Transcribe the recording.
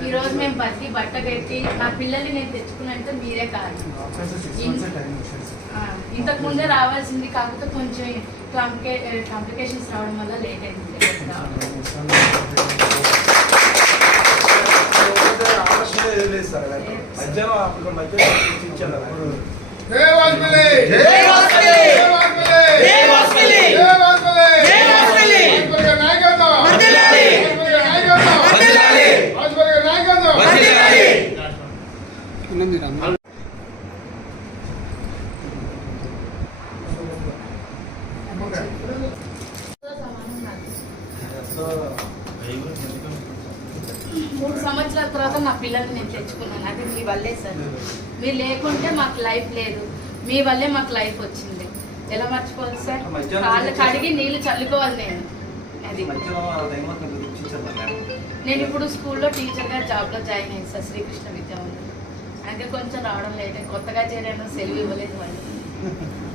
ఈ రోజు మేము బతికి బట్ట పెట్టి నా పిల్లల్ని నేను తెచ్చుకున్నంటే మీరే కారణం ఆ, ఇంతకు ముందే రావాల్సింది కాకపోతే కొంచెం కాంప్లికే కాంప్లికేషన్స్ రావడం వల్ల లేట్ అయింది. మధ్యాహ్నం మూడు సంవత్సరాల తర్వాత నా పిల్లల్ని నేను తెచ్చుకున్నాను. అది మీ వల్లే సార్. మీరు లేకుంటే మాకు లైఫ్ లేదు. మీ వల్లే మాకు లైఫ్ వచ్చింది. ఎలా మర్చిపోవాలి సార్? కాళ్ళు కడిగి నీళ్ళు చల్లుకోవాలి నేను. అది. నేను ఇప్పుడు స్కూల్లో టీచర్గా జాబ్లో జాయిన్ అయ్యాను సార్ శ్రీకృష్ణ విద్యామందిరం అంటే కొంచెం రావడం లేదు. కొత్తగా చేరాను సెలవు ఇవ్వలేదు వాళ్ళు.